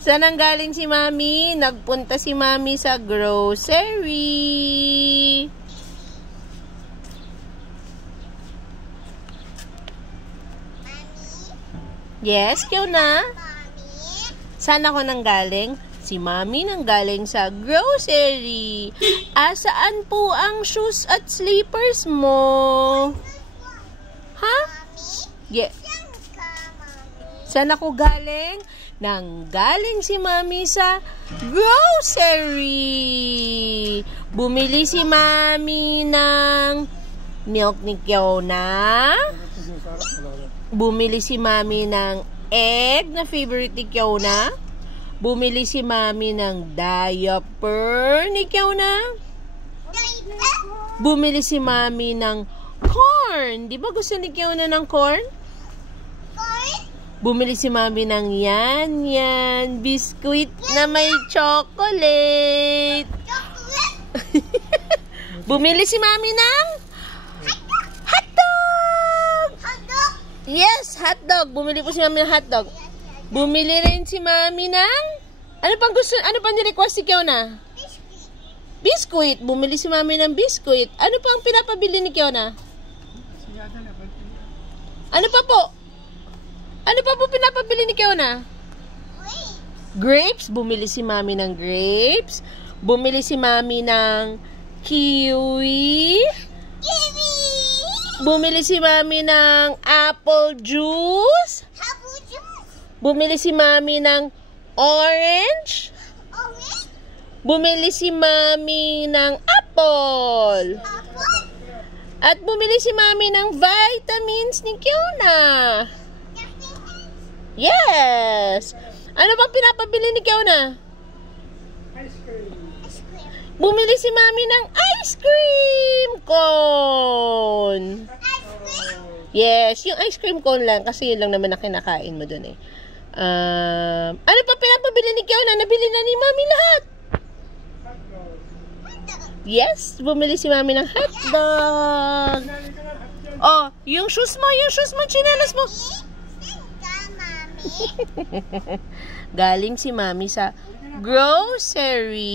Saan ang galing si Mami? Nagpunta si Mami sa grocery. Yes, Kiona? Saan ako nang galing? Si Mami nang galing sa grocery. Saan po ang shoes at slippers mo? Ha? Yeah. Saan ako galing? Nanggaling si Mami sa grocery. Bumili si Mami ng milk ni Kiona. Bumili si Mami ng egg na favorite ni Kiona. Bumili si Mami ng diaper ni Kiona. Bumili si Mami ng corn. Di ba gusto ni Kiona ng corn? Bumili si Mami ng yan biscuit na may chocolate. Bumili si Mami ng hotdog. Yes, hotdog. Bumili po si Mami ng hotdog. Bumili rin si Mami ng ano pang ni-request si Kiona? Biscuit. Bumili si Mami ng biscuit. Ano pang pinapabili ni Kiona? Ano pa po? Ano pa po pinapabili ni Kiona? Grapes. Bumili si Mami ng grapes. Bumili si Mami ng kiwi. Bumili si Mami ng apple juice. Bumili si Mami ng orange. Bumili si Mami ng apple. At bumili si Mami ng vitamins ni Kiona. Yes! Ano bang pinapabili ni Kiona? Ice cream. Bumili si Mami ng ice cream cone. Yes, yung ice cream cone lang kasi yun lang naman na kinakain mo dun eh. Ano pa pinapabili ni Kiona? Nabili na ni Mami lahat. Yes, bumili si Mami ng hotdog. Oh, yung shoes mo, chinelas mo. Galing si Mami sa grocery.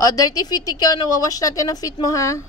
Oh, dirty feet, Kiona. Wawash natin ang feet mo, ha?